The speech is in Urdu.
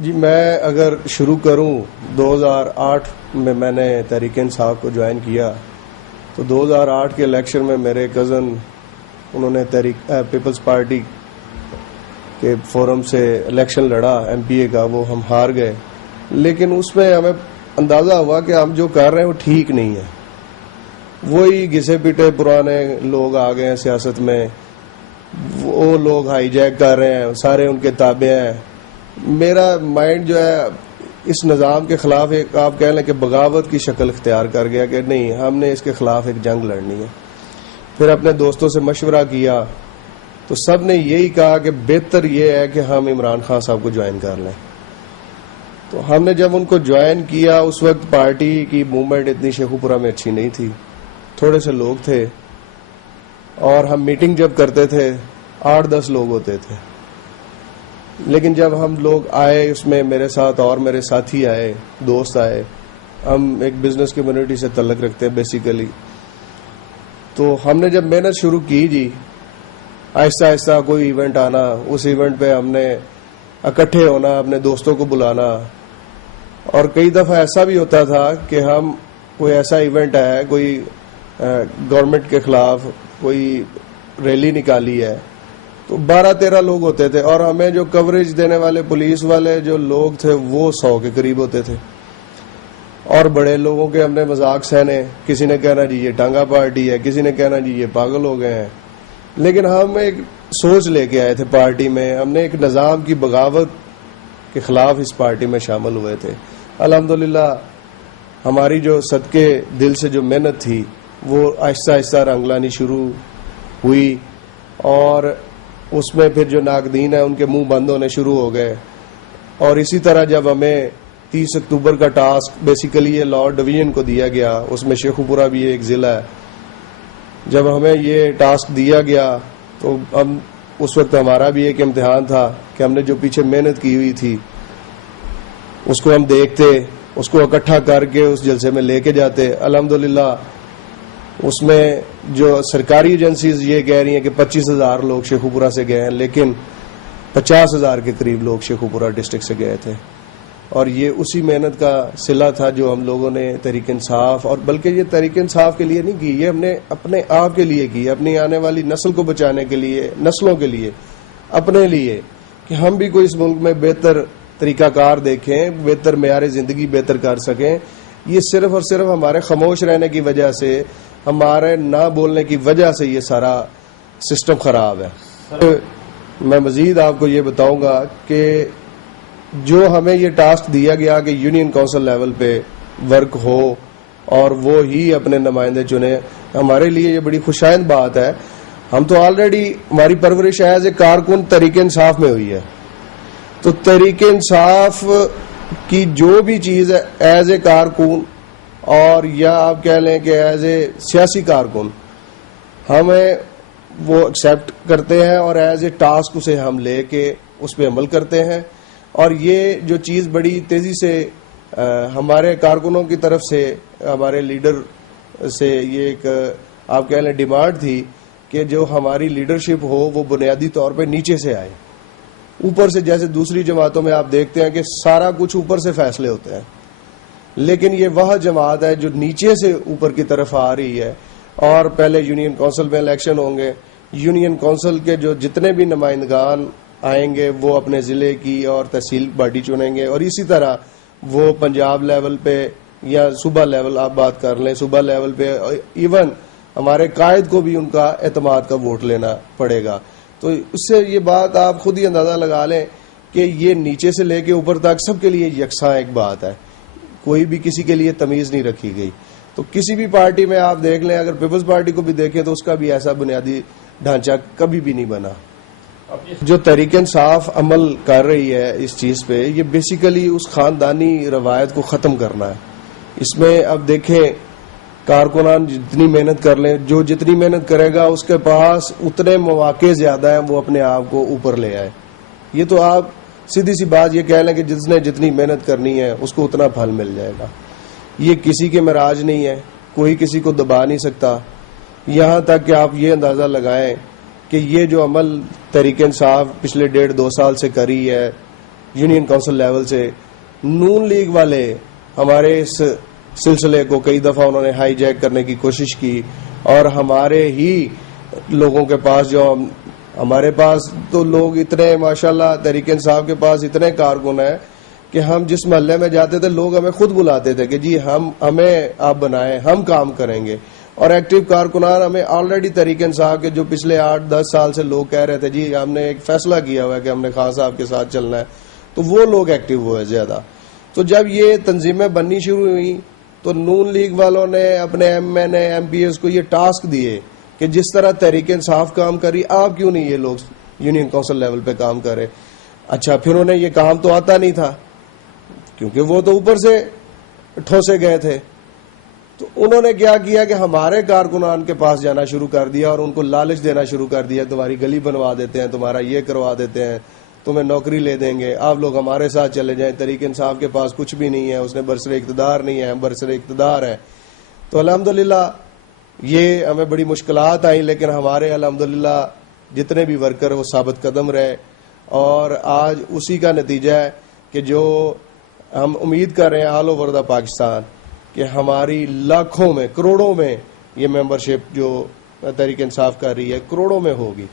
جی میں اگر شروع کروں 2008 میں نے تحریک انصاف کو جوائن کیا تو 2008 کے الیکشن میں میرے کزن انہوں نے پیپلز پارٹی کے فورم سے الیکشن لڑا ایم پی اے کا، وہ ہم ہار گئے، لیکن اس میں ہمیں اندازہ ہوا کہ ہم جو کر رہے ہیں وہ ٹھیک نہیں ہے۔ وہی گھسے پیٹے پرانے لوگ آ گئے ہیں سیاست میں، وہ لوگ ہائی جیک کر رہے ہیں، سارے ان کے تابع ہیں۔ میرا مائنڈ جو ہے اس نظام کے خلاف ایک آپ کہہ لیں کہ بغاوت کی شکل اختیار کر گیا کہ نہیں، ہم نے اس کے خلاف ایک جنگ لڑنی ہے۔ پھر اپنے دوستوں سے مشورہ کیا تو سب نے یہی کہا کہ بہتر یہ ہے کہ ہم عمران خان صاحب کو جوائن کر لیں۔ تو ہم نے جب ان کو جوائن کیا، اس وقت پارٹی کی موومنٹ اتنی شیخو پورہ میں اچھی نہیں تھی، تھوڑے سے لوگ تھے، اور ہم میٹنگ جب کرتے تھے 8-10 لوگ ہوتے تھے۔ لیکن جب ہم لوگ آئے اس میں میرے ساتھ اور میرے ساتھی آئے، دوست آئے، ہم ایک بزنس کمیونٹی سے تعلق رکھتے ہیں بیسیکلی، تو ہم نے جب محنت شروع کی جی، آہستہ آہستہ کوئی ایونٹ آنا، اس ایونٹ پہ ہم نے اکٹھے ہونا، اپنے دوستوں کو بلانا، اور کئی دفعہ ایسا بھی ہوتا تھا کہ ہم کوئی ایسا ایونٹ ہے، کوئی گورنمنٹ کے خلاف کوئی ریلی نکالی ہے تو 12-13 لوگ ہوتے تھے، اور ہمیں جو کوریج دینے والے پولیس والے جو لوگ تھے وہ 100 کے قریب ہوتے تھے، اور بڑے لوگوں کے ہم نے مذاق سہنے، کسی نے کہنا جی یہ ٹانگا پارٹی ہے، کسی نے کہنا جی یہ پاگل ہو گئے ہیں۔ لیکن ہم ایک سوچ لے کے آئے تھے پارٹی میں، ہم نے ایک نظام کی بغاوت کے خلاف اس پارٹی میں شامل ہوئے تھے۔ الحمدللہ ہماری جو صدقے دل سے جو محنت تھی وہ آہستہ آہستہ رنگ لانی شروع ہوئی، اور اس میں پھر جو ناقدین ہیں ان کے منہ بند ہونے شروع ہو گئے۔ اور اسی طرح جب ہمیں 30 اکتوبر کا ٹاسک بیسیکلی یہ لاہور ڈویژن کو دیا گیا، اس میں شیخو پورہ بھی ایک ضلع ہے، جب ہمیں یہ ٹاسک دیا گیا تو ہم اس وقت ہمارا بھی ایک امتحان تھا کہ ہم نے جو پیچھے محنت کی ہوئی تھی اس کو ہم دیکھتے، اس کو اکٹھا کر کے اس جلسے میں لے کے جاتے۔ الحمدللہ اس میں جو سرکاری ایجنسیز یہ کہہ رہی ہیں کہ 25,000 لوگ شیخو پورہ سے گئے ہیں، لیکن 50,000 کے قریب لوگ شیخو پورہ ڈسٹرکٹ سے گئے تھے، اور یہ اسی محنت کا صلہ تھا جو ہم لوگوں نے تحریک انصاف، اور بلکہ یہ تحریک انصاف کے لیے نہیں کی، یہ ہم نے اپنے آپ کے لیے کی، اپنی آنے والی نسل کو بچانے کے لیے، نسلوں کے لیے، اپنے لیے، کہ ہم بھی کوئی اس ملک میں بہتر طریقہ کار دیکھیں، بہتر معیار زندگی بہتر کر سکیں۔ یہ صرف اور صرف ہمارے خاموش رہنے کی وجہ سے، ہمارے نہ بولنے کی وجہ سے یہ سارا سسٹم خراب ہے۔ میں مزید آپ کو یہ بتاؤں گا کہ جو ہمیں یہ ٹاسک دیا گیا کہ یونین کونسل لیول پہ ورک ہو اور وہ ہی اپنے نمائندے چنے، ہمارے لیے یہ بڑی خوشائند بات ہے۔ ہم تو آلریڈی ہماری پرورش ایز اے کارکن تحریک انصاف میں ہوئی ہے، تو تحریک انصاف کی جو بھی چیز ہے ایز اے کارکن، اور یا آپ کہہ لیں کہ ایز اے سیاسی کارکن، ہمیں وہ ایکسیپٹ کرتے ہیں اور ایز اے ٹاسک اسے ہم لے کے اس پہ عمل کرتے ہیں۔ اور یہ جو چیز بڑی تیزی سے ہمارے کارکنوں کی طرف سے، ہمارے لیڈر سے یہ ایک آپ کہہ لیں ڈیمانڈ تھی کہ جو ہماری لیڈرشپ ہو وہ بنیادی طور پہ نیچے سے آئے، اوپر سے جیسے دوسری جماعتوں میں آپ دیکھتے ہیں کہ سارا کچھ اوپر سے فیصلے ہوتے ہیں، لیکن یہ وہ جماعت ہے جو نیچے سے اوپر کی طرف آ رہی ہے۔ اور پہلے یونین کونسل میں الیکشن ہوں گے، یونین کونسل کے جو جتنے بھی نمائندگان آئیں گے وہ اپنے ضلع کی اور تحصیل باڈی چنیں گے، اور اسی طرح وہ پنجاب لیول پہ یا صوبہ لیول آپ بات کر لیں، صوبہ لیول پہ ایون ہمارے قائد کو بھی ان کا اعتماد کا ووٹ لینا پڑے گا۔ تو اس سے یہ بات آپ خود ہی اندازہ لگا لیں کہ یہ نیچے سے لے کے اوپر تک سب کے لیے یکساں ایک بات ہے، کوئی بھی کسی کے لیے تمیز نہیں رکھی گئی۔ تو کسی بھی پارٹی میں آپ دیکھ لیں، اگر پیپلز پارٹی کو بھی دیکھیں تو اس کا بھی ایسا بنیادی ڈھانچہ کبھی بھی نہیں بنا۔ جو تحریک انصاف عمل کر رہی ہے اس چیز پہ، یہ بیسیکلی اس خاندانی روایت کو ختم کرنا ہے۔ اس میں اب دیکھیں کارکنان جتنی محنت کر لیں، جو جتنی محنت کرے گا اس کے پاس اتنے مواقع زیادہ ہیں وہ اپنے آپ کو اوپر لے آئے۔ یہ تو آپ سیدھی سی بات یہ کہہ لیں کہ جس نے جتنی محنت کرنی ہے اس کو اتنا پھل مل جائے گا۔ یہ کسی کے مراج نہیں ہے، کوئی کسی کو دبا نہیں سکتا۔ یہاں تک کہ آپ یہ اندازہ لگائیں کہ یہ جو عمل تحریک انصاف پچھلے 1.5-2 سال سے کری ہے، یونین کونسل لیول سے. نون لیگ والے ہمارے اس سلسلے کو کئی دفعہ انہوں نے ہائی جیک کرنے کی کوشش کی, اور ہمارے ہی لوگوں کے پاس, جو ہمارے پاس تو لوگ اتنے ماشاءاللہ تحریک انصاف کے پاس اتنے کارکن ہیں کہ ہم جس محلے میں جاتے تھے لوگ ہمیں خود بلاتے تھے کہ جی ہمیں آپ بنائیں, ہم کام کریں گے. اور ایکٹیو کارکنان ہمیں آلریڈی تحریک انصاف کے جو پچھلے 8-10 سال سے لوگ کہہ رہے تھے جی ہم نے ایک فیصلہ کیا ہوا ہے کہ ہم نے خان صاحب کے ساتھ چلنا ہے, تو وہ لوگ ایکٹیو ہوئے زیادہ. تو جب یہ تنظیمیں بننی شروع ہوئی تو نون لیگ والوں نے اپنے M N A M P S کو یہ ٹاسک دیے کہ جس طرح تحریک انصاف کام کری, آپ کیوں نہیں یہ لوگ یونین کونسل لیول پہ کام کرے. اچھا, پھر انہیں یہ کام تو آتا نہیں تھا کیونکہ وہ تو اوپر سے ٹھوسے گئے تھے. تو انہوں نے کیا کیا کہ ہمارے کارکنان کے پاس جانا شروع کر دیا اور ان کو لالچ دینا شروع کر دیا, تمہاری گلی بنوا دیتے ہیں, تمہارا یہ کروا دیتے ہیں, تمہیں نوکری لے دیں گے, آپ لوگ ہمارے ساتھ چلے جائیں. تحریک انصاف کے پاس کچھ بھی نہیں ہے, اس نے برسر اقتدار نہیں ہے, ہم برسر اقتدار ہیں. تو الحمدللہ یہ ہمیں بڑی مشکلات آئیں, لیکن ہمارے الحمدللہ جتنے بھی ورکر وہ ثابت قدم رہے, اور آج اسی کا نتیجہ ہے کہ جو ہم امید کر رہے ہیں آل اوور دا پاکستان کہ ہماری لاکھوں میں کروڑوں میں یہ ممبرشپ جو تحریک انصاف کر رہی ہے کروڑوں میں ہوگی.